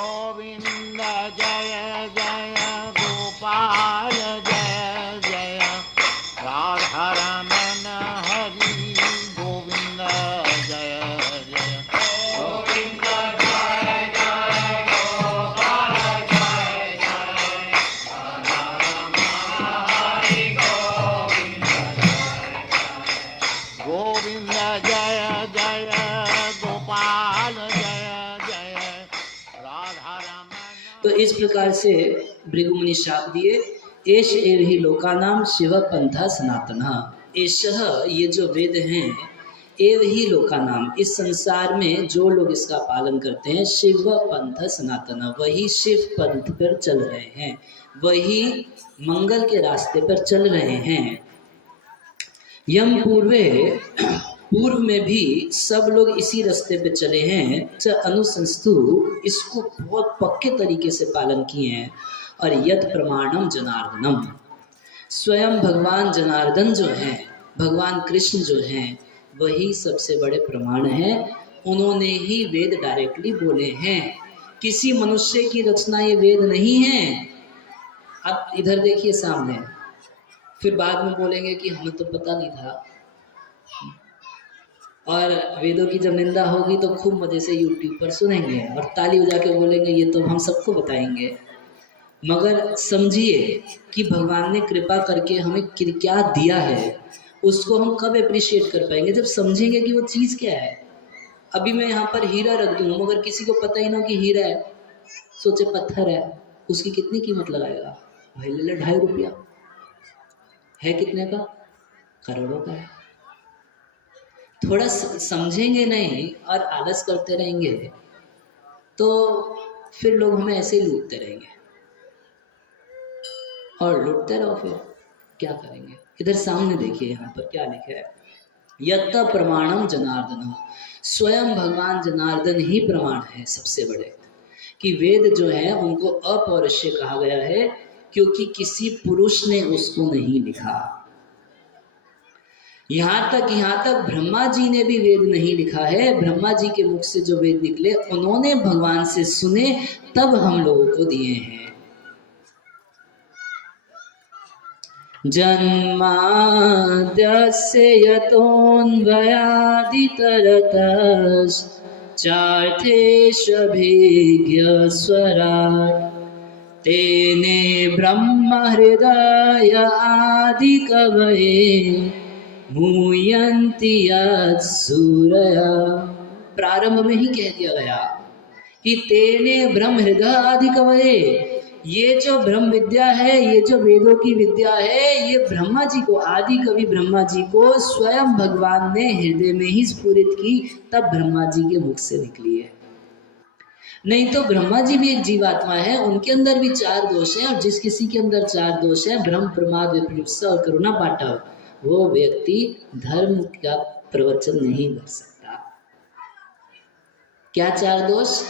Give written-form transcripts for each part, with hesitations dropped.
गोविंद जय जय गोपाल जय जय राधा रमण हरि गोविंद जय जय गोविंद जय जय गोपाल जय जय राधा रमण हरि गोविंद जय जय गोपाल जय जय राधा रमण। तो इस प्रकार से भृगुमुनि शाप दिए, एष एव ही लोकानाम शिव पंथा सनातना। एषः ये जो वेद हैं, एव ही लोकानाम इस संसार में जो लोग इसका पालन करते हैं, शिव पंथ सनातना वही शिव पंथ पर चल रहे हैं, वही मंगल के रास्ते पर चल रहे हैं। यम पूर्वे पूर्व में भी सब लोग इसी रास्ते पे चले हैं, च अनुसंस्तु इसको बहुत पक्के तरीके से पालन किए हैं। और यत प्रमाणम जनार्दनम, स्वयं भगवान जनार्दन जो हैं, भगवान कृष्ण जो हैं, वही सबसे बड़े प्रमाण हैं। उन्होंने ही वेद डायरेक्टली बोले हैं, किसी मनुष्य की रचना ये वेद नहीं है। अब इधर देखिए सामने, फिर बाद में बोलेंगे कि हमें तो पता नहीं था। और वेदों की जब निंदा होगी तो खूब मजे से यूट्यूब पर सुनेंगे और ताली बजा के बोलेंगे ये तो हम सबको बताएंगे। मगर समझिए कि भगवान ने कृपा करके हमें क्या दिया है, उसको हम कब अप्रिशिएट कर पाएंगे, जब समझेंगे कि वो चीज़ क्या है। अभी मैं यहाँ पर हीरा रख दूँ मगर किसी को पता ही ना कि हीरा है, सोचे पत्थर है, उसकी कितनी कीमत लगाएगा भाई? ले ले 2.5 रुपया है, कितने का? करोड़ों का है। थोड़ा समझेंगे नहीं और आलस करते रहेंगे तो फिर लोग हमें ऐसे ही लूटते रहेंगे, और लूटते रहो फिर क्या करेंगे। इधर सामने देखिए यहाँ पर क्या लिखा है, यत्त प्रमाणम जनार्दन, स्वयं भगवान जनार्दन ही प्रमाण है सबसे बड़े, कि वेद जो है उनको अपौरुषेय कहा गया है क्योंकि किसी पुरुष ने उसको नहीं लिखा। यहाँ तक ब्रह्मा जी ने भी वेद नहीं लिखा है। ब्रह्मा जी के मुख से जो वेद निकले उन्होंने भगवान से सुने, तब हम लोगों को दिए हैं। जन्माद्यस्य यतोऽन्वयादितरतश्चार्थेष्वभिज्ञस्वराट् तेने ब्रह्म हृदय आदि कवये मुह्यन्ति यत्सूरया। प्रारंभ में ही कह दिया गया कि तेने ब्रह्म हृदय आदि कवये, ये जो ब्रह्म विद्या है, ये जो वेदों की विद्या है, ये ब्रह्मा जी को, आदि कवि ब्रह्मा जी को स्वयं भगवान ने हृदय में ही स्फुरित की, तब ब्रह्मा जी के मुख से निकली है। नहीं तो ब्रह्मा जी भी एक जीवात्मा है, उनके अंदर भी 4 दोष हैं, और जिस किसी के अंदर 4 दोष है, ब्रह्म प्रमाद विपरीत और करुणा पाटव, वो व्यक्ति धर्म का प्रवचन नहीं कर सकता। क्या 4 दोष?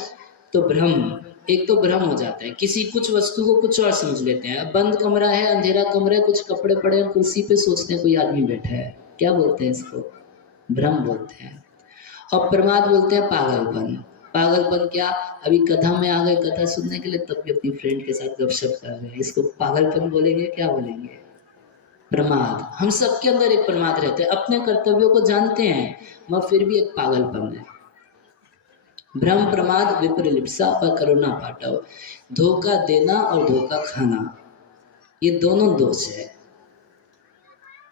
तो भ्रम, एक तो भ्रम हो जाता है, किसी कुछ वस्तु को कुछ और समझ लेते हैं। अब बंद कमरा है, अंधेरा कमरा है, कुछ कपड़े पड़े हैं कुर्सी पे, सोचते हैं कोई आदमी बैठा है। क्या बोलते हैं इसको? भ्रम बोलते हैं। और प्रमाद बोलते हैं पागलपन। पागलपन क्या? अभी कथा में आ गए कथा सुनने के लिए, तब भी अपनी फ्रेंड के साथ गपशप कर रहे हैं, इसको पागलपन बोलेंगे? क्या बोलेंगे? प्रमाद। हम सबके अंदर एक प्रमाद रहते हैं, अपने कर्तव्यों को जानते हैं मगर फिर भी एक पागलपन है। भ्रम प्रमाद विपरीलिप्सा और करुणा पाटव, धोखा देना और धोखा खाना, ये दोनों दोष है।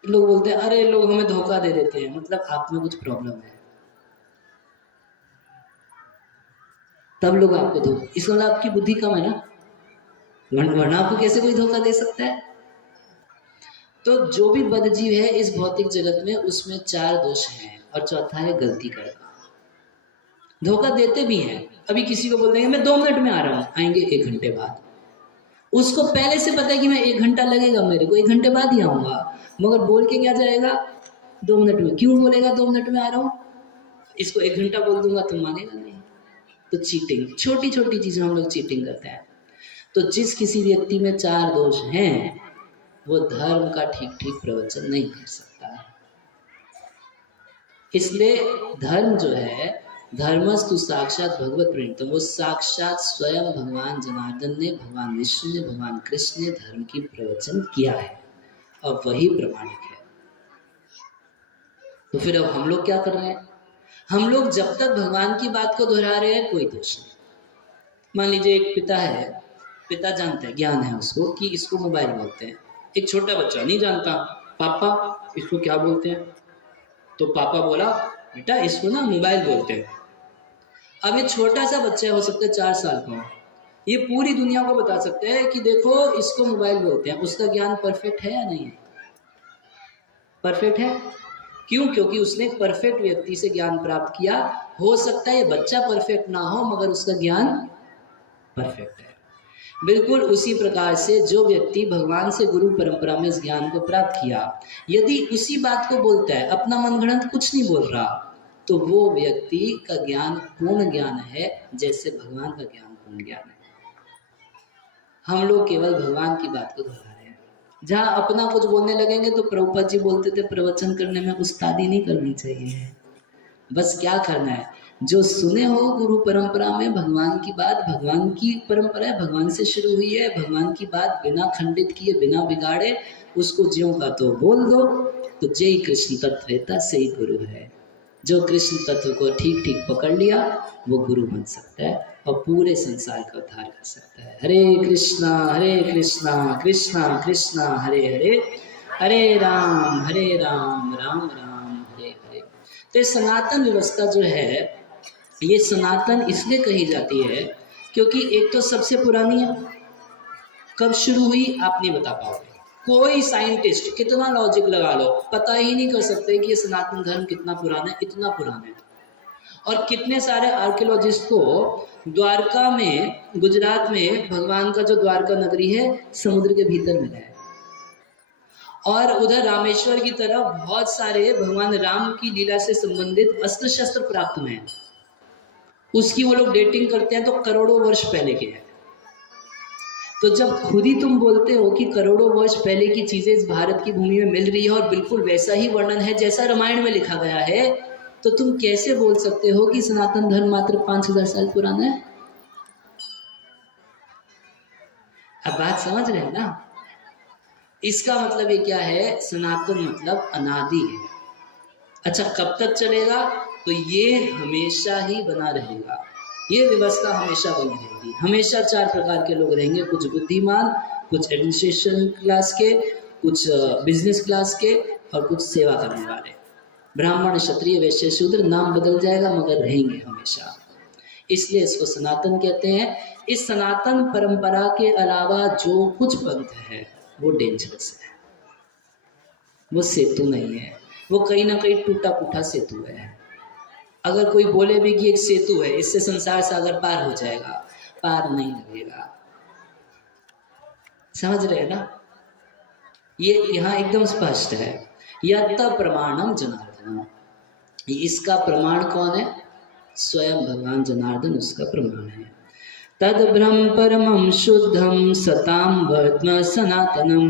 लोग बोलते हैं अरे लोग हमें धोखा दे देते हैं, मतलब आप में कुछ प्रॉब्लम है, तब लोग आपको धोखा, इसका मतलब आपकी बुद्धि कम है ना, वरना आपको कैसे कोई धोखा दे सकता है। तो जो भी बदजीव है इस भौतिक जगत में, उसमें 4 दोष हैं, और चौथा है गलती करना। धोखा देते भी हैं। अभी किसी को बोल देंगे मैं 2 मिनट में आ रहा हूँ, आएंगे 1 घंटे बाद। उसको पहले से पता है कि मैं 1 घंटा लगेगा, मेरे को 1 घंटे बाद ही आऊँगा, मगर बोल के क्या जाएगा? 2 मिनट में। क्यों बोलेगा 2 मिनट में आ रहा हूँ? इसको 1 घंटा बोल दूंगा तो मानेगा नहीं। तो चीटिंग, छोटी छोटी चीज़ें हम लोग चीटिंग करते हैं। तो जिस किसी व्यक्ति में 4 दोष हैं, वो धर्म का ठीक ठीक प्रवचन नहीं कर सकता है। इसलिए धर्म जो है धर्मस्तु साक्षात भगवत प्रणीतम, वो साक्षात स्वयं भगवान जनार्दन ने, भगवान विष्णु ने, भगवान कृष्ण ने धर्म की प्रवचन किया है और वही प्रमाणिक है। तो फिर अब हम लोग क्या कर रहे हैं? हम लोग जब तक भगवान की बात को दोहरा रहे हैं कोई दोष नहीं। मान लीजिए एक पिता है, पिता जानते हैं, ज्ञान है उसको कि इसको मोबाइल बोलते हैं। एक छोटा बच्चा नहीं जानता, पापा इसको क्या बोलते हैं? तो पापा बोला बेटा इसको ना मोबाइल बोलते हैं। अब ये छोटा सा बच्चा हो सकता है 4 साल का, ये पूरी दुनिया को बता सकता है कि देखो इसको मोबाइल बोलते हैं। उसका ज्ञान परफेक्ट है या नहीं है? परफेक्ट है। क्यों? क्योंकि उसने एक परफेक्ट व्यक्ति से ज्ञान प्राप्त किया। हो सकता है ये बच्चा परफेक्ट ना हो मगर उसका ज्ञान परफेक्ट है। बिल्कुल उसी प्रकार से जो व्यक्ति भगवान से गुरु परंपरा में इस ज्ञान को प्राप्त किया, यदि उसी बात को बोलता है, अपना मनगढ़ंत कुछ नहीं बोल रहा, तो वो व्यक्ति का ज्ञान पूर्ण ज्ञान है, जैसे भगवान का ज्ञान पूर्ण ज्ञान है। हम लोग केवल भगवान की बात को दोहरा रहे हैं। जहाँ अपना कुछ बोलने लगेंगे तो प्रभुपाद जी बोलते थे प्रवचन करने में उस्तादी नहीं करनी चाहिए, बस क्या करना है, जो सुने हो गुरु परंपरा में भगवान की बात, भगवान की परंपरा है, भगवान से शुरू हुई है, भगवान की बात बिना खंडित किए, बिना बिगाड़े उसको ज्यों का तो बोल दो, तो जय कृष्ण तत्ववेता सही गुरु है। जो कृष्ण तत्व को ठीक ठीक पकड़ लिया वो गुरु बन सकता है और पूरे संसार का उद्धार कर सकता है। हरे कृष्णा कृष्णा कृष्णा हरे हरे, हरे राम राम राम हरे हरे। तो सनातन व्यवस्था जो है, ये सनातन इसलिए कही जाती है क्योंकि एक तो सबसे पुरानी है। कब शुरू हुई आप नहीं बता पाओगे, कोई साइंटिस्ट कितना लॉजिक लगा लो पता ही नहीं कर सकते कि ये सनातन धर्म कितना पुराना है। इतना पुराना है। और कितने सारे आर्कियोलॉजिस्ट को द्वारका में, गुजरात में भगवान का जो द्वारका नगरी है समुद्र के भीतर मिला है, और उधर रामेश्वर की तरफ बहुत सारे भगवान राम की लीला से संबंधित अस्त्र शस्त्र प्राप्त हुए हैं। उसकी वो लोग डेटिंग करते हैं तो करोड़ों वर्ष पहले के हैं। तो जब खुद ही तुम बोलते हो कि करोड़ों वर्ष पहले की चीजें इस भारत की भूमि में मिल रही है और बिल्कुल वैसा ही वर्णन है जैसा रामायण में लिखा गया है, तो तुम कैसे बोल सकते हो कि सनातन धर्म मात्र 5000 साल पुराना है? अब बात समझ रहे हैं ना? इसका मतलब ये क्या है, सनातन मतलब अनादि है। अच्छा कब तक चलेगा? तो ये हमेशा ही बना रहेगा, ये व्यवस्था हमेशा बनी रहेगी। हमेशा 4 प्रकार के लोग रहेंगे, कुछ बुद्धिमान, कुछ एडमिनिस्ट्रेशन क्लास के, कुछ बिजनेस क्लास के और कुछ सेवा करने वाले। ब्राह्मण, क्षत्रिय, वैश्य, शूद्र, नाम बदल जाएगा मगर रहेंगे हमेशा। इसलिए इसको सनातन कहते हैं। इस सनातन परंपरा के अलावा जो कुछ पंथ है वो डेंजरस है, वो सेतु नहीं है, वो कहीं ना कहीं टूटा फूटा सेतु है। अगर कोई बोले भी कि एक सेतु है, इससे संसार सागर पार हो जाएगा, पार नहीं लगेगा। समझ रहे हैं ना? ये यहाँ एकदम स्पष्ट है। यत् प्रमाणम जनार्दन, इसका प्रमाण कौन है? स्वयं भगवान जनार्दन उसका प्रमाण है। तद ब्रह्म परमं शुद्धम सताम वर्त्म सनातनम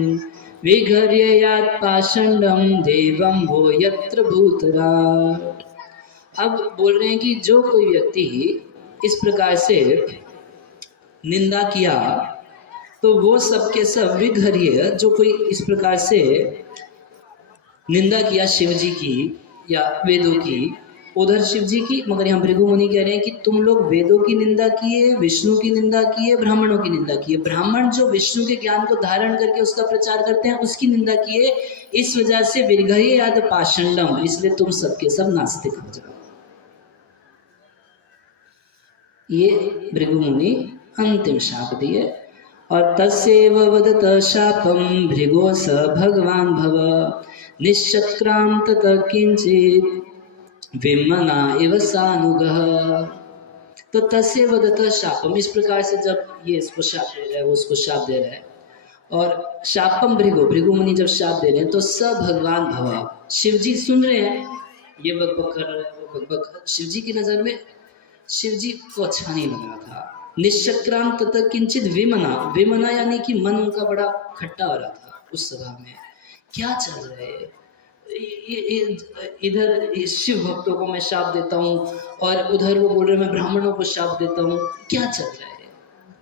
विघर्ययात् पाषंडम देवम वो यत्र भूतराट। अब बोल रहे हैं कि जो कोई व्यक्ति इस प्रकार से निंदा किया तो वो सब के सब विघर्य, जो कोई इस प्रकार से निंदा किया शिव जी की या वेदों की, उधर शिव जी की, मगर यहाँ भृगु मुनि कह रहे हैं कि तुम लोग वेदों की निंदा किए, विष्णु की निंदा किए, ब्राह्मणों की निंदा किए। ब्राह्मण जो विष्णु के ज्ञान को धारण करके उसका प्रचार करते हैं उसकी निंदा किए। इस वजह से विघर्याद पाषंडम, इसलिए तुम सबके सब नास्तिक हो जाओ। ये भृगु मुनि अंतिम शाप दिए। और तस्यैव वदत शापम भृगो स भगवान भव निश्चक्राम तत किंचित विमना इव सानुगः। तो तस्यैव वदत शापम, इस प्रकार से जब ये इसको शाप दे रहा है, वो उसको शाप दे रहा है। और शापम भृगु मुनि जब शाप दे रहे हैं तो स भगवान भव, शिव जी सुन रहे हैं, ये बकबक कर रहे हैं, वो बकबक। शिव जी की नजर में शिव जी को अच्छा नहीं लग रहा था। निश्चक्राम तथा किंचित विमना, विमना यानी कि मन उनका बड़ा खट्टा हो रहा था उस सभा में। क्या चल रहा है? इधर शिव भक्तों को मैं शाप देता हूँ और उधर वो बोल रहे मैं ब्राह्मणों को शाप देता हूँ, क्या चल रहा है?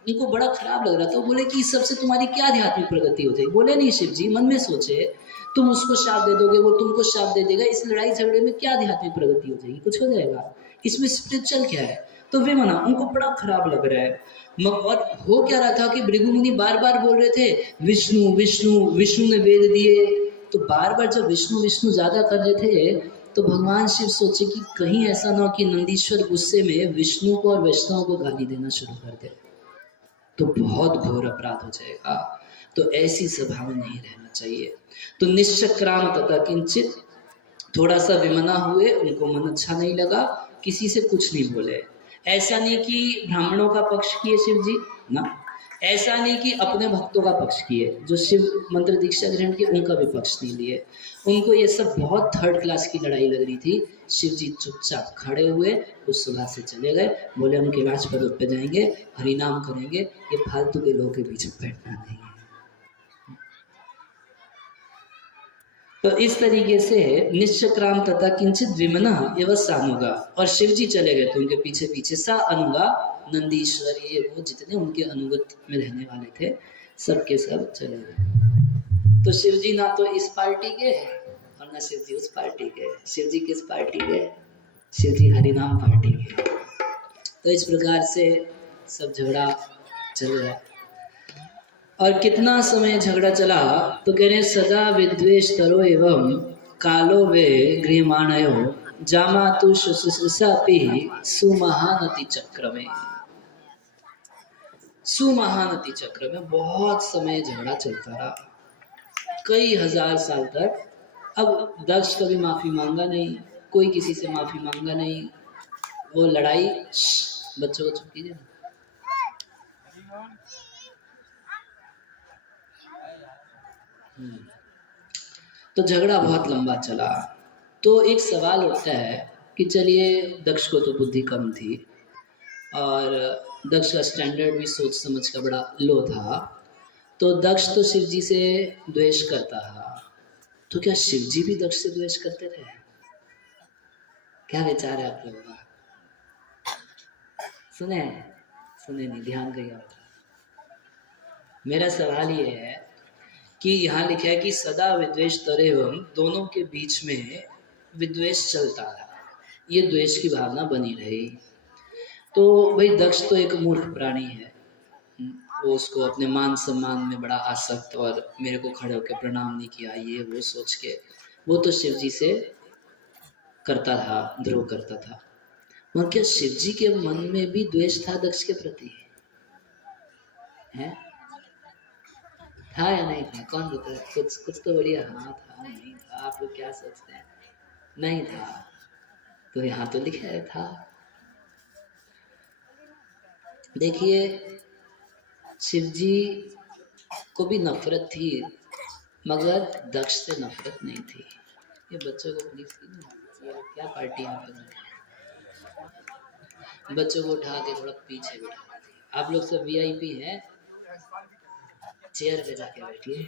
इनको बड़ा खराब लग रहा था। बोले कि इस सबसे तुम्हारी क्या आध्यात्मिक प्रगति हो जाएगी? बोले नहीं शिव जी, मन में सोचे तुम उसको शाप दे दोगे, वो तुमको शाप दे देगा, इस लड़ाई झगड़े में क्या आध्यात्मिक प्रगति हो जाएगी? कुछ हो जाएगा? इसमें स्पिरिचुअल क्या है? तो वे मना, उनको बड़ा खराब लग रहा है। और हो क्या रहा था कि भृगु मुनि बार बार बोल रहे थे विष्णु विष्णु, विष्णु ने वेद दिए। तो बार बार जब विष्णु विष्णु ज्यादा कर रहे थे तो भगवान शिव सोचे कि कहीं ऐसा ना हो कि नंदीश्वर गुस्से में विष्णु को और वैष्णव को गाली देना शुरू कर दे, तो बहुत घोर अपराध हो जाएगा। तो ऐसी सभा में नहीं रहना चाहिए। तो निश्चक्राम तथा किंचित, थोड़ा सा विमना हुए, उनको मन अच्छा नहीं लगा, किसी से कुछ नहीं बोले। ऐसा नहीं कि ब्राह्मणों का पक्ष किए शिव जी ना, ऐसा नहीं कि अपने भक्तों का पक्ष किए, जो शिव मंत्र दीक्षा ग्रहण किए उनका भी पक्ष नहीं लिए। उनको ये सब बहुत थर्ड क्लास की लड़ाई लग रही थी। शिव जी चुपचाप खड़े हुए, उस सभा से चले गए। बोले हम कैलाश पर्वत पे जाएंगे, हरिनाम करेंगे, ये फालतू के लोगों के बीच में बैठना नहीं है। तो इस तरीके से निश्चक्राम तथा किंचित विमना एवं सानुगा, और शिव जी चले गए तो उनके पीछे पीछे सा अनुगा, नंदीश्वर ये वो जितने उनके अनुगत में रहने वाले थे सबके सब चले गए। तो शिव जी ना तो इस पार्टी के और ना शिव जी उस पार्टी के। शिव जी किस पार्टी के? शिव जी हरिनाम पार्टी के। तो इस प्रकार से सब झगड़ा चल रहा है। और कितना समय झगड़ा चला तो कह रहे सदा विद्वेष तरो एवं कालो वे गृहमाणयो जामातु शुश्रूषापि सुमहानति चक्र में। सुमहानति चक्र में बहुत समय झगड़ा चलता रहा, कई हजार साल तक। अब दक्ष कभी माफी मांगा नहीं, कोई किसी से माफी मांगा नहीं। वो लड़ाई, बच्चों को चुप कीजिए। तो झगड़ा बहुत लंबा चला। तो एक सवाल उठता है कि चलिए दक्ष को तो बुद्धि कम थी और दक्ष का स्टैंडर्ड भी सोच समझ का बड़ा लो था, तो दक्ष तो शिव जी से द्वेष करता था, तो क्या शिव जी भी दक्ष से द्वेष करते थे? क्या विचार है आप लोगों का? सुने सुने नहीं, ध्यान करिए। मेरा सवाल ये है कि यहाँ लिखा है कि सदा विद्वेष तरेवम, दोनों के बीच में विद्वेष चलता है, ये द्वेष की भावना बनी रही। तो भाई दक्ष तो एक मूर्ख प्राणी है, वो उसको अपने मान सम्मान में बड़ा आसक्त और मेरे को खड़े होकर प्रणाम नहीं किया ये वो सोच के वो तो शिव जी से करता था, द्रोह करता था। मगर क्या शिव जी के मन में भी द्वेष था दक्ष के प्रति? है था या नहीं था? कौन बता? कुछ कुछ तो बोलिए। हाँ था, नहीं था? आप लोग क्या सोचते हैं? नहीं था? तो यहाँ तो लिखा है था। देखिए शिव जी को भी नफरत थी, मगर दक्ष से नफरत नहीं थी। ये बच्चों को प्लीज, क्या पार्टी है बच्चों को उठा के थोड़ा पीछे बैठा। आप लोग सब वीआईपी हैं, चेयर पे जाके बैठिए।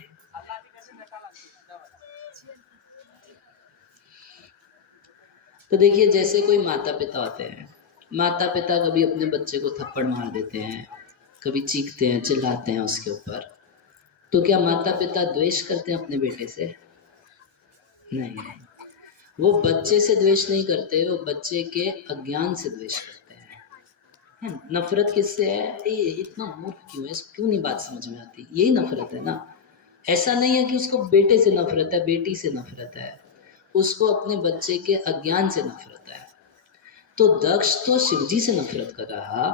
तो देखिए जैसे कोई माता पिता होते हैं, माता पिता कभी अपने बच्चे को थप्पड़ मार देते हैं, कभी चीखते हैं, चिल्लाते हैं उसके ऊपर, तो क्या माता पिता द्वेष करते हैं अपने बेटे से? नहीं, वो बच्चे से द्वेष नहीं करते, वो बच्चे के अज्ञान से द्वेष करते हैं। नफरत किससे है? ये इतना मूर्ख क्यों है, इसको क्यों नहीं बात समझ में आती? यही नफरत है ना। ऐसा नहीं है कि उसको बेटे से नफरत है, बेटी से नफरत है, उसको अपने बच्चे के अज्ञान से नफरत है। तो दक्ष तो शिव जी से नफरत कर रहा,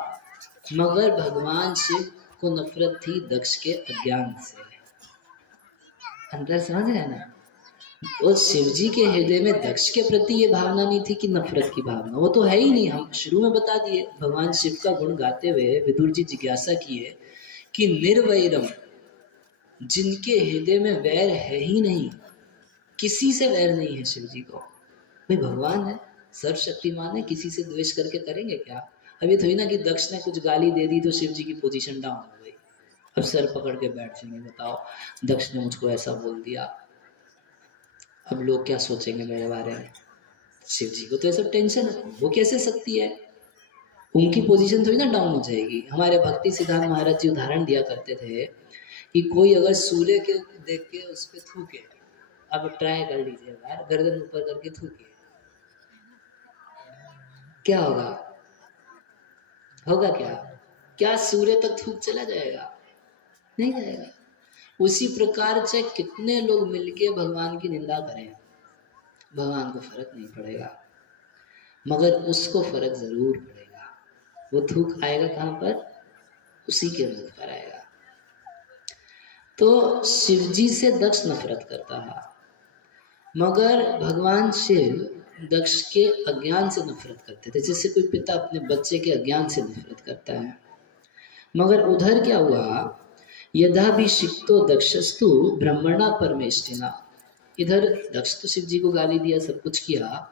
मगर भगवान शिव को नफरत थी दक्ष के अज्ञान से। अंदर समझ रहे ना? और शिव जी के हृदय में दक्ष के प्रति ये भावना नहीं थी कि नफरत की भावना, वो तो है ही नहीं। हम शुरू में बता दिए, भगवान शिव का गुण गाते हुए विदुर जी जिज्ञासा किए कि निर्वैरम, जिनके हृदय में वैर है ही नहीं, किसी से वैर नहीं है शिव जी को। भाई भगवान है, सर्वशक्तिमान है, किसी से द्वेष करके करेंगे क्या? अब ये थोड़ी ना कि दक्ष ने कुछ गाली दे दी तो शिव जी की पोजीशन डाउन हो गई, अब सर पकड़ के बैठ जाएंगे, बताओ दक्ष ने मुझको ऐसा बोल दिया। अब लोग क्या सोचेंगे मेरे बारे में। शिव जी को तो ये सब टेंशन है, वो कैसे शक्ति है, उनकी पोजीशन थोड़ी ना डाउन हो जाएगी। हमारे भक्ति सिद्धांत महाराज जी उदाहरण दिया करते थे कि कोई अगर सूर्य के देख के उस पर थूके, अब ट्राई कर लीजिए यार, गर्दन ऊपर करके थूके, क्या होगा, होगा क्या, क्या सूर्य तक थूक चला जाएगा, नहीं जाएगा। उसी प्रकार से कितने लोग मिलके भगवान की निंदा करें, भगवान को फर्क नहीं पड़ेगा, मगर उसको फर्क जरूर पड़ेगा। वो थूक आएगा कहाँ पर, उसी के मुख पर आएगा। तो शिव जी से दक्ष नफरत करता है, मगर भगवान शिव दक्ष के अज्ञान से नफरत करते थे, जैसे कोई पिता अपने बच्चे के अज्ञान से नफरत करता है। मगर उधर क्या हुआ, यदाभिषिक्तो दक्षस्तु ब्रह्मणा परमेष्ठिना, इधर दक्ष तो शिव जी को गाली दिया, सब कुछ किया,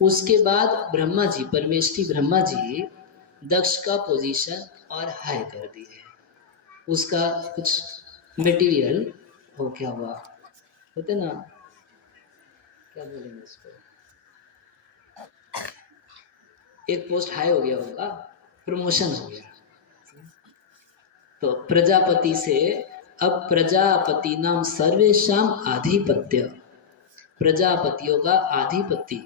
उसके बाद ब्रह्मा जी, परमेष्ठी ब्रह्मा जी दक्ष का पोजीशन और हाई कर दिए, उसका कुछ मटेरियल हो, क्या हुआ होते ना, क्या बोलेंगे इसको, एक पोस्ट हाई हो गया, उनका प्रमोशन हो गया। तो प्रजापति से अब प्रजापति नाम सर्वेशाम आधिपत्य, प्रजापतियों का आधिपति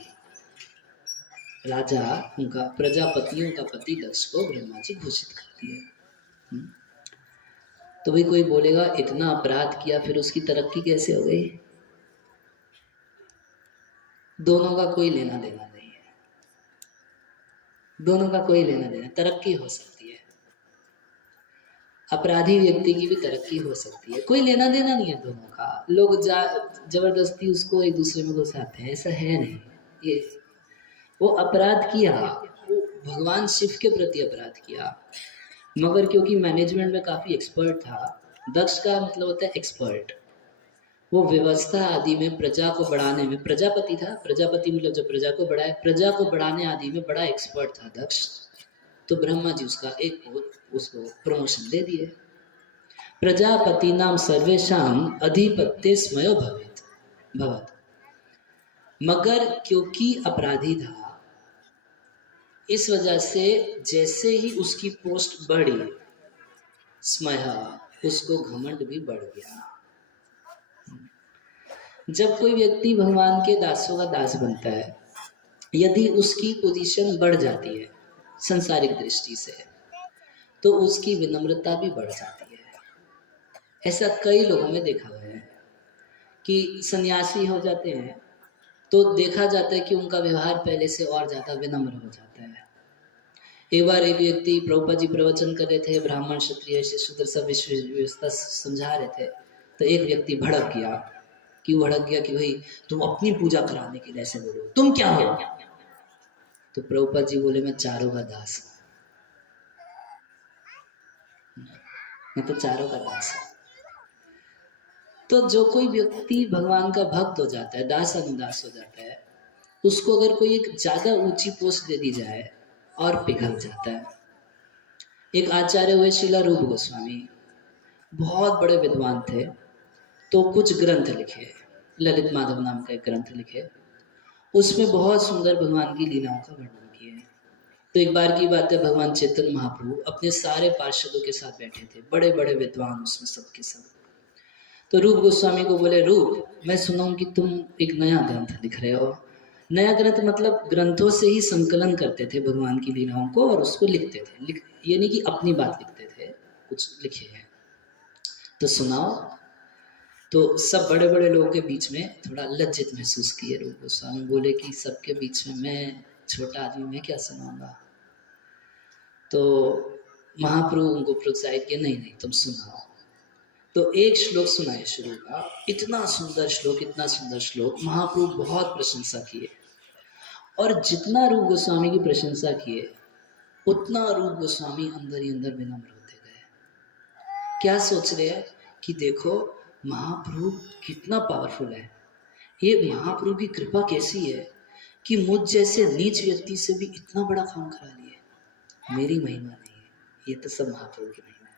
राजा, उनका प्रजापतियों का पति दक्ष को ब्रह्मा जी घोषित कर दिए। तो भाई कोई बोलेगा इतना अपराध किया फिर उसकी तरक्की कैसे हो गई, दोनों का कोई लेना देना नहीं है, दोनों का कोई लेना देना, तरक्की हो सकती है, अपराधी व्यक्ति की भी तरक्की हो सकती है, कोई लेना देना नहीं है दोनों का। लोग जबरदस्ती उसको एक दूसरे में घुसाते हैं, ऐसा है नहीं। ये वो अपराध किया, वो भगवान शिव के प्रति अपराध किया, मगर क्योंकि मैनेजमेंट में काफी एक्सपर्ट था, दक्ष का मतलब होता है एक्सपर्ट, वो व्यवस्था आदि में, प्रजा को बढ़ाने में, प्रजापति था, प्रजापति मतलब जो प्रजा को बढ़ाए, प्रजा को बढ़ाने आदि में बड़ा एक्सपर्ट था दक्ष। तो ब्रह्मा जी उसका उसको प्रमोशन दे दिए। प्रजापति नाम सर्वेशाम अधिपत्य स्मयो भवत, मगर क्योंकि अपराधी था, इस वजह से जैसे ही उसकी पोस्ट बढ़ी, स्मया, उसको घमंड भी बढ़ गया। जब कोई व्यक्ति भगवान के दासों का दास बनता है, यदि उसकी पोजीशन बढ़ जाती है संसारिक दृष्टि से, तो उसकी विनम्रता भी बढ़ जाती है। ऐसा कई लोगों में देखा गया है कि सन्यासी हो जाते हैं तो देखा जाता है कि उनका व्यवहार पहले से और ज़्यादा विनम्र हो जाता है। एक बार एक व्यक्ति, प्रभुपाद जी प्रवचन कर रहे थे, ब्राह्मण क्षत्रिय शूद्र सब विश्व व्यवस्था समझा रहे थे, तो एक व्यक्ति भड़क गया कि भाई तुम अपनी पूजा कराने के लिए ऐसे बोलो, तुम क्या हो। तो प्रभुपाद जी बोले, मैं चारों का दास हूँ, मैं तो चारों का दास हूँ। तो जो कोई व्यक्ति भगवान का भक्त हो जाता है, दास अनुदास हो जाता है, उसको अगर कोई एक ज्यादा ऊंची पोस्ट दे दी जाए और पिघल जाता है। एक आचार्य हुए श्रीला रूप गोस्वामी, बहुत बड़े विद्वान थे, तो कुछ ग्रंथ लिखे, ललित माधव नाम का एक ग्रंथ लिखे, उसमें बहुत सुंदर भगवान की लीलाओं का वर्णन किए। तो एक बार की बात है, भगवान चैतन्य महाप्रभु अपने सारे पार्षदों के साथ बैठे थे, बड़े बड़े विद्वान उसमें सबके सब। तो रूप गोस्वामी को बोले, रूप मैं सुना हूं कि तुम एक नया ग्रंथ लिख रहे हो। नया ग्रंथ मतलब ग्रंथों से ही संकलन करते थे भगवान की लीलाओं को और उसको लिखते थे, ये नहीं कि अपनी बात लिखते थे, कुछ लिखे हैं तो सुनाओ। तो सब बड़े बड़े लोगों के बीच में थोड़ा लज्जित महसूस किए रूप गोस्वामी, बोले कि सबके बीच में मैं छोटा आदमी, मैं क्या सुनाऊंगा। तो महाप्रभु उनको प्रोत्साहित किया, नहीं नहीं तुम सुनाओ। तो एक श्लोक सुनाए शुरू का, इतना सुंदर श्लोक, इतना सुंदर श्लोक, महाप्रभु बहुत प्रशंसा किए। और जितना रूप गोस्वामी की प्रशंसा किए, उतना रूप गोस्वामी अंदर ही अंदर विनम्र होते गए। क्या सोच रहे हैं कि देखो महाप्रभु कितना पावरफुल है, ये महाप्रभु की कृपा कैसी है कि मुझ जैसे नीच व्यक्ति से भी इतना बड़ा काम करा लिए। मेरी महिमा नहीं है, ये तो सब महाप्रभु की महिमा है।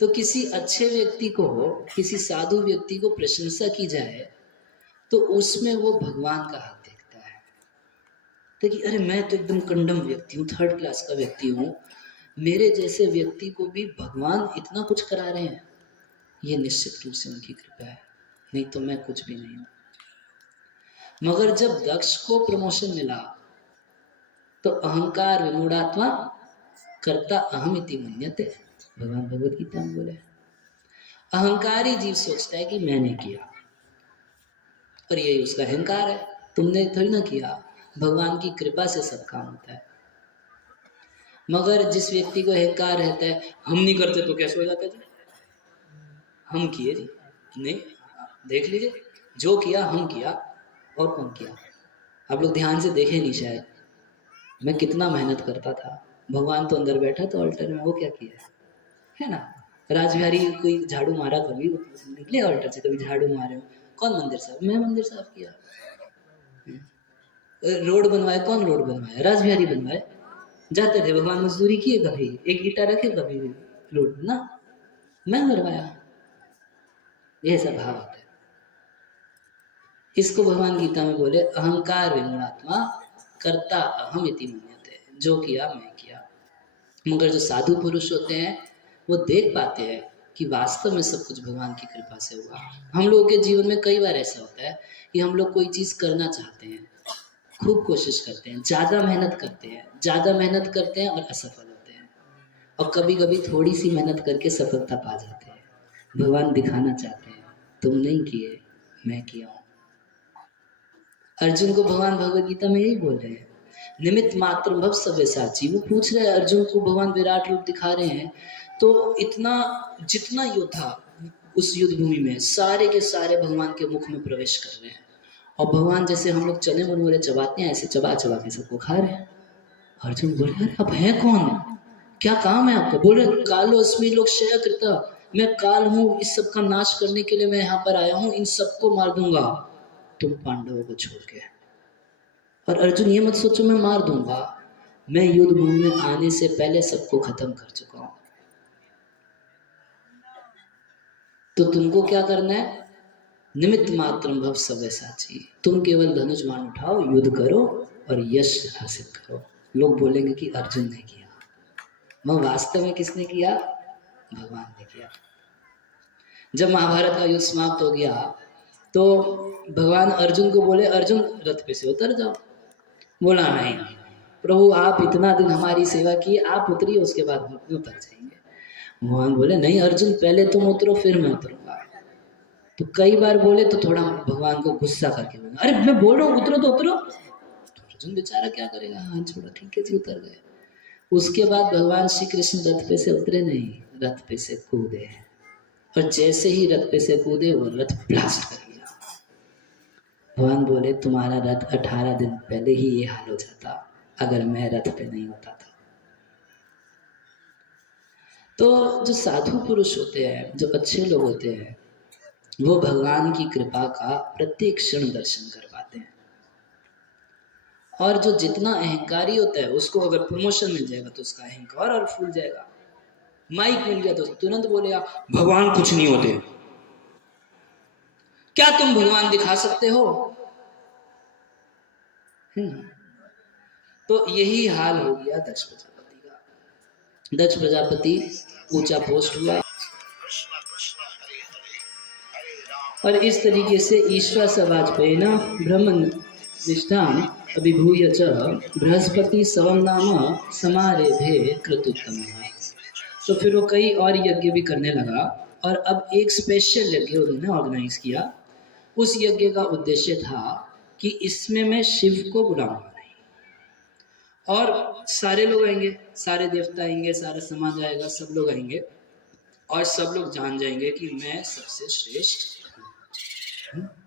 तो किसी अच्छे व्यक्ति को, किसी साधु व्यक्ति को प्रशंसा की जाए तो उसमें वो भगवान का हाथ देखता है। तो कि अरे मैं तो एकदम कंडम व्यक्ति हूँ, थर्ड क्लास का व्यक्ति हूँ, मेरे जैसे व्यक्ति को भी भगवान इतना कुछ करा रहे हैं, ये निश्चित रूप से उनकी कृपा है, नहीं तो मैं कुछ भी नहीं हूँ। मगर जब दक्ष को प्रमोशन मिला तो अहंकार विमूढ़ात्मा कर्ता अहम इति मन्यते, भगवान भगवत गीता में बोले। अहंकारी जीव सोचता है कि मैंने किया, और यही उसका अहंकार है। तुमने थोड़ी ना किया, भगवान की कृपा से सब काम होता है। मगर जिस व्यक्ति को अहंकार रहता है, हम नहीं करते तो कैसे हो जाता जी, हम किए जी, नहीं देख लीजिए, जो किया हम किया, और कौन किया। आप लोग ध्यान से देखे नहीं शायद, मैं कितना मेहनत करता था, भगवान तो अंदर बैठा तो अल्टर में, वो क्या किया है ना। राजबिहारी कोई झाड़ू मारा, कभी निकले अल्टर से, कभी झाड़ू मारे हो, कौन मंदिर साफ, मैं मंदिर साफ किया। रोड बनवाए, कौन रोड बनवाया, राजबिहारी बनवाए। जाते थे भगवान, मजदूरी किए, कभी एक ईटा रखे, कभी रोड ना, मैं बनवाया। यह सब भाव होता है। इसको भगवान गीता में बोले अहंकार विमूढ़ात्मा कर्ता अहम इति मन्यते, जो किया मैं किया। मगर जो साधु पुरुष होते हैं वो देख पाते हैं कि वास्तव में सब कुछ भगवान की कृपा से हुआ। हम लोगों के जीवन में कई बार ऐसा होता है कि हम लोग कोई चीज़ करना चाहते हैं, खूब कोशिश करते हैं, ज़्यादा मेहनत करते हैं और असफल होते हैं, और कभी कभी थोड़ी सी मेहनत करके सफलता पा जाते हैं। भगवान दिखाना चाहते हैं तुम नहीं किए, मैं किया हूँ। अर्जुन को भगवान भगवद गीता में यही बोल रहे हैं, निमित्त मात्र भव सव्यसाची। वो पूछ रहे हैं अर्जुन को, भगवान विराट रूप दिखा रहे हैं, तो इतना जितना योद्धा उस युद्ध भूमि में, सारे के सारे भगवान के मुख में प्रवेश कर रहे हैं, और भगवान जैसे हम लोग चने मुरमुरे चबाते हैं ऐसे चबा चबा के सबको खा रहे हैं। अर्जुन बोल रहे अब है कौन, क्या काम है आपका। बोल रहे कालो अस्मि लोक क्षय कृता, मैं काल हूँ, इस सब का नाश करने के लिए मैं यहाँ पर आया हूँ, इन सबको मार दूंगा तुम पांडवों को छोड़ के। और अर्जुन ये मत सोचो मैं मार दूंगा, मैं युद्ध भूमि में आने से पहले सबको खत्म कर चुका हूं। तो तुमको क्या करना है, निमित्त मात्रम भव सव्यसाची, तुम केवल धनुष बाण उठाओ, युद्ध करो और यश हासिल करो। लोग बोलेंगे कि अर्जुन ने किया, मगर वास्तव में किसने किया, भगवान ने किया। जब महाभारत का युद्ध समाप्त हो गया तो भगवान अर्जुन को बोले अर्जुन रथ पे से उतर जाओ। बोला नहीं प्रभु, आप इतना दिन हमारी सेवा की, आप उतरिए उसके बाद हम उतर जाएंगे। भगवान बोले नहीं अर्जुन, पहले तुम उतरो फिर मैं उतरूंगा। तो कई बार बोले तो थोड़ा भगवान को गुस्सा करके बोला, अरे मैं बोल रहा हूँ उतरो तो उतरो। तो अर्जुन बेचारा क्या करेगा, हाँ छोड़ो ठीक है जी, उतर गए। उसके बाद भगवान श्री कृष्ण रथ पे से उतरे नहीं, रथ पे से कूदे, और जैसे ही रथ पे से कूदे वो रथ ब्लास्ट कर दिया। भगवान बोले तुम्हारा रथ 18 दिन पहले ही ये हाल हो जाता अगर मैं रथ पे नहीं होता था। तो जो साधु पुरुष होते हैं, जो अच्छे लोग होते हैं, वो भगवान की कृपा का प्रत्येक क्षण दर्शन कर पाते हैं। और जो जितना अहंकारी होता है उसको अगर प्रमोशन मिल जाएगा तो उसका अहंकार और फूल जाएगा। माइक मिल गया तो तुरंत बोलेगा भगवान कुछ नहीं होते, क्या तुम भगवान दिखा सकते हो, है ना। तो यही हाल हो गया दक्ष प्रजापति का। दक्ष प्रजापति ऊंचा पोस्ट हुआ और इस तरीके से ईश्वर सवाजपेय न ब्रह्म निष्ठाम अभिभूय च बृहस्पति सवम नाम समारेभे कृतोत्तम। तो फिर वो कई और यज्ञ भी करने लगा, और अब एक स्पेशल यज्ञ उन्होंने ऑर्गेनाइज किया। उस यज्ञ का उद्देश्य था कि इसमें मैं शिव को बुलाऊंगा नहीं, और सारे लोग आएंगे, सारे देवता आएंगे, सारा समाज आएगा, सब लोग आएंगे, और सब लोग जान जाएंगे कि मैं सबसे श्रेष्ठ।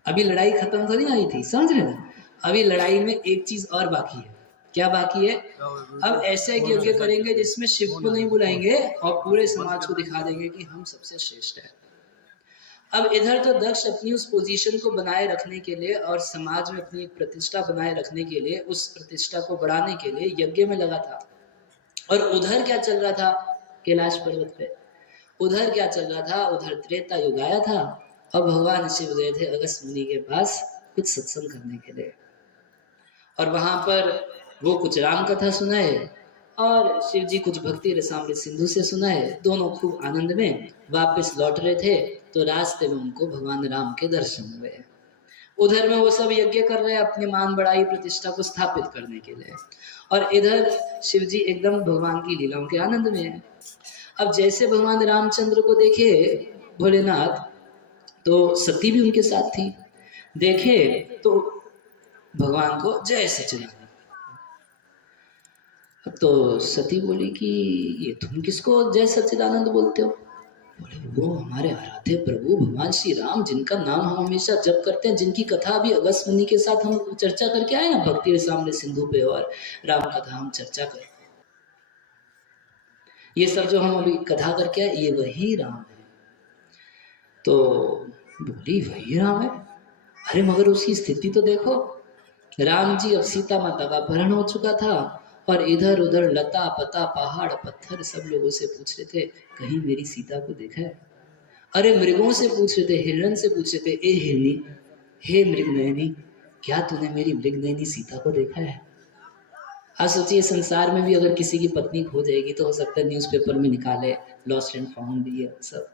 अभी लड़ाई खत्म तो नहीं आई थी, समझ रहे ना। अभी लड़ाई में एक चीज और बाकी है। क्या बाकी है, अब ऐसा एक यज्ञ करेंगे जिसमें शिव को नहीं बुलाएंगे और पूरे समाज को दिखा देंगे कि हम सबसे श्रेष्ठ है। अब इधर तो दक्ष अपनी उस पोजीशन को बनाए रखने के लिए और समाज में अपनी प्रतिष्ठा बनाए रखने के लिए, उस प्रतिष्ठा को बढ़ाने के लिए यज्ञ में लगा था। और उधर क्या चल रहा था, कैलाश पर्वत पे उधर त्रेता युग आया था, और भगवान शिव गए थे अगस्त मुनि के पास कुछ सत्संग करने के लिए। और वहां पर वो कुछ राम कथा सुनाए और शिव जी कुछ भक्ति रसामृत सिंधु से सुनाए। दोनों खूब आनंद में वापस लौट रहे थे तो रास्ते में उनको भगवान राम के दर्शन हुए। उधर में वो सब यज्ञ कर रहे हैं अपनी मान बढ़ाई प्रतिष्ठा को स्थापित करने के लिए, और इधर शिव जी एकदम भगवान की लीलाओं के आनंद में है। अब जैसे भगवान रामचंद्र को देखे भोलेनाथ, तो सती भी उनके साथ थी, देखे तो भगवान को जय सच्चिदानंद। तो सती बोली कि ये तुम किसको जय सच्चिदानंद बोलते हो? बोले वो हमारे आराध्य प्रभु भगवान श्री राम, जिनका नाम हम हमेशा जप करते हैं, जिनकी कथा अभी अगस्त मुनि के साथ हम चर्चा करके आए ना, भक्ति रसामृत सिंधु पे, और राम कथा हम चर्चा करें। ये सब जो हम अभी कथा करके आए ये वही राम है। तो बोली वही राम है? अरे मगर उसकी स्थिति तो देखो, राम जी अब सीता माता का अपहरण हो चुका था और इधर उधर लता पता पहाड़ पत्थर सब लोगों से पूछ रहे थे कहीं मेरी सीता को देखा है। अरे मृगों से पूछ रहे थे, हिरण से पूछ रहे थे, ए हिरनी, हे मृग नयनी, क्या तूने मेरी मृग नयनी सीता को देखा है? आज सोचिए संसार में भी अगर किसी की पत्नी खो जाएगी तो हो सकता है न्यूज़पेपर में निकाले लॉस्ट एंड फाउंड, ये सब,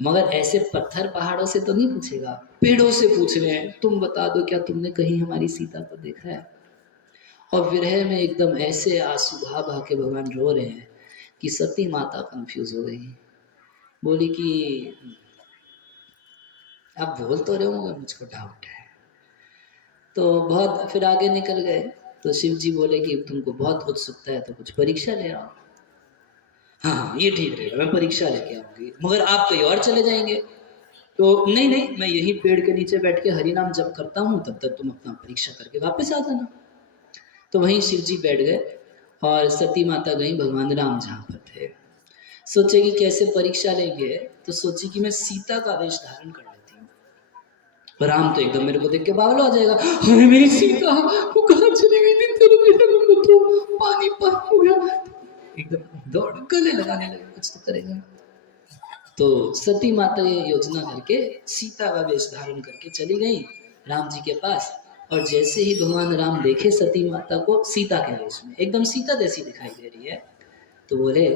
मगर ऐसे पत्थर पहाड़ों से तो नहीं पूछेगा, पेड़ों से पूछ रहे हैं तुम बता दो क्या तुमने कहीं हमारी सीता को देखा है? और विरह में एकदम ऐसे आंसू बहा बहा के भगवान रो रहे हैं कि सती माता कंफ्यूज हो गई। बोली कि आप बोल तो रहे हो मगर मुझको डाउट है। तो बहुत फिर आगे निकल गए तो शिव जी बोले कि तुमको बहुत उत्सुकता है तो कुछ परीक्षा ले आओ। हाँ ये ठीक रहेगा, मैं परीक्षा लेके आऊंगी, मगर आप कहीं और चले जाएंगे। तो नहीं नहीं, मैं यही पेड़ के नीचे बैठ के हरि नाम जप करता हूँ, तब तक तुम अपना परीक्षा करके वापस आ जाना। तो वहीं शिव जी बैठ गए और सती माता गई भगवान राम जहाँ पर थे। सोचे कि कैसे परीक्षा लेंगे, तो सोची कि मैं सीता का वेश धारण कर लेती हूँ। राम तो एकदम मेरे को देख के बावला हो जाएगा, अरे मेरी सीता वो कहाँ चली गई थी, तेरे बेटा नंबर तो पानी पर हो गया, एकदम दौड़ गले लगाने लगे, कुछ तो करेगा। तो सती माता ये योजना करके सीता का वेश धारण करके चली गई राम जी के पास। और जैसे ही भगवान राम देखे सती माता को सीता के वेश में, एकदम सीता जैसी दिखाई दे रही है, तो बोले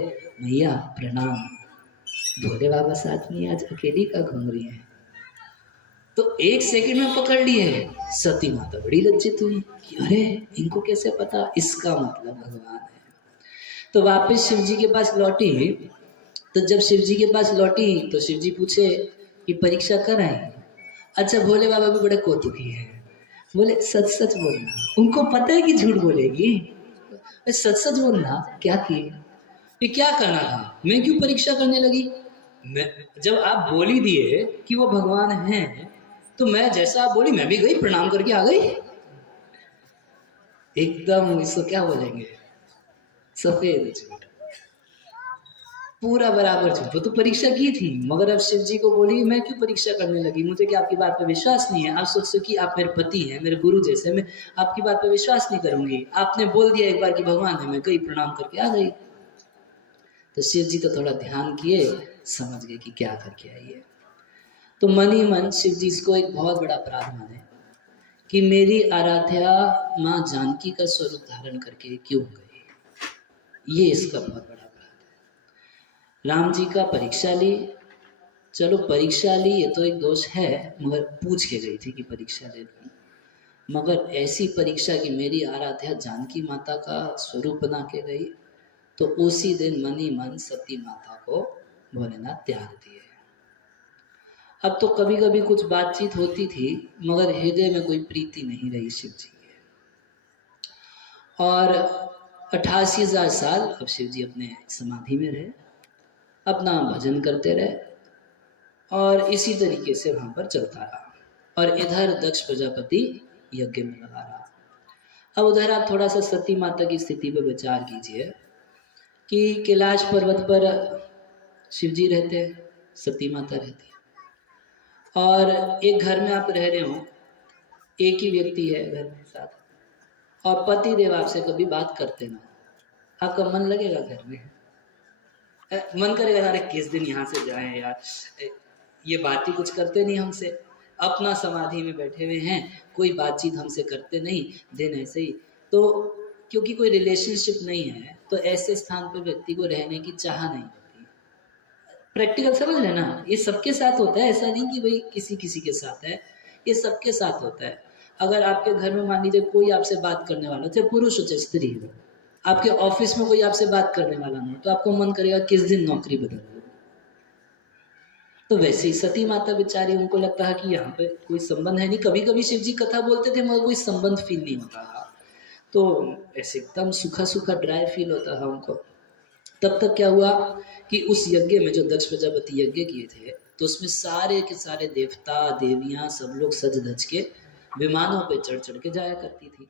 मैया प्रणाम, भोले बाबा साथ में आज अकेली का घूम रही है। तो एक सेकंड में पकड़ लिए। सती माता बड़ी लज्जित हुई कि अरे इनको कैसे पता, इसका मतलब भगवान है। तो वापस शिव जी के पास लौटी। तो जब शिव जी के पास लौटी तो शिव जी पूछे कि परीक्षा कर आए? अच्छा भोले बाबा भी बड़े कौतुकी है, बोले सच सच बोलना। उनको पता है कि झूठ बोलेगी, सच सच बोलना। क्या किए? ये क्या करना था, मैं क्यों परीक्षा करने लगी? मैं जब आप बोल ही दिए कि वो भगवान हैं तो मैं जैसा आप बोली मैं भी गई, प्रणाम करके आ गई। एकदम इसको क्या बोलेंगे, सफेद झूठ, पूरा बराबर झूठ। वो तो परीक्षा की थी, मगर अब शिव जी को बोली मैं क्यों परीक्षा करने लगी, मुझे क्या आपकी बात पे विश्वास नहीं है? आप सोचते कि आप मेरे पति हैं, मेरे गुरु जैसे, मैं आपकी बात पे विश्वास नहीं करूंगी। आपने बोल दिया एक बार कि भगवान है, मैं गई प्रणाम करके आ गई। तो शिव जी तो थोड़ा ध्यान किए, समझ गए कि क्या करके आई है। तो मन ही मन शिव जी इसको एक बहुत बड़ा अपराध माने कि मेरी आराध्या माँ जानकी का स्वरूप धारण करके क्यों गई। ये इसका बहुत बड़ा अपराध है। राम जी का परीक्षा ली, चलो परीक्षा ली ये तो एक दोष है, मगर पूछ के गई थी कि परीक्षा ले लूँ, मगर ऐसी परीक्षा कि मेरी आराध्या जानकी माता का स्वरूप बना के गई, तो उसी दिन मन ही मन सती माता को भोलेनाथ त्याग दिए। अब तो कभी कभी कुछ बातचीत होती थी, मगर हृदय में कोई प्रीति नहीं रही शिव जी के। और 88,000 साल अब शिव जी अपने समाधि में रहे, अपना भजन करते रहे, और इसी तरीके से वहां पर चलता रहा। और इधर दक्ष प्रजापति यज्ञ में लगा रहा। अब उधर आप थोड़ा सा सती माता की स्थिति पर विचार कीजिए कि कैलाश पर्वत पर शिव जी रहते हैं, सती माता रहती है, और एक घर में आप रह रहे हो, एक ही व्यक्ति है घर के साथ, और पति देव आपसे कभी बात करते ना, आपका मन लगेगा घर में? मन करेगा अरे किस दिन यहाँ से जाएं यार, ये बात ही कुछ करते नहीं हमसे। अपना समाधि में बैठे हुए हैं, कोई बातचीत हमसे करते नहीं, दिन ऐसे ही। तो क्योंकि कोई रिलेशनशिप नहीं है तो ऐसे स्थान पर व्यक्ति को रहने की चाह नहीं होती। प्रैक्टिकल समझ रहे ना, ये सबके साथ होता है, ऐसा नहीं कि भाई किसी किसी के साथ है, ये सबके साथ होता है। अगर आपके घर में मान लीजिए कोई आपसे बात करने वाला, चाहे पुरुष हो चाहे स्त्री हो, आपके ऑफिस में कोई आपसे बात करने वाला ना, तो आपको मन करेगा किस दिन नौकरी बदल दो। तो वैसे ही सती माता बेचारी, उनको लगता है कि यहाँ पे कोई संबंध है नहीं। कभी कभी शिव जी कथा बोलते थे मगर कोई संबंध फील नहीं होता था, तो ऐसे एकदम सूखा सूखा ड्राई फील होता था उनको। तब तक क्या हुआ कि उस यज्ञ में जो दक्ष प्रजापति यज्ञ किए थे, तो उसमें सारे के सारे देवता देवियां सब लोग सज धज के विमानों पे चढ़ चढ़ के जाया करती थी।